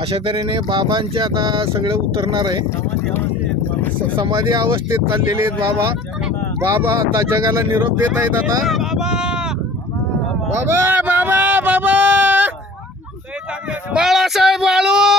अशा तऱ्हेने बाबांचे आता सगळे उतरणार आहे. समाधी अवस्थेत चाललेले आहेत बाबा. बाबा आता जगाला निरोप देत आहेत. आता बाबा बाबा बाबा बाळासाहेब बाळू.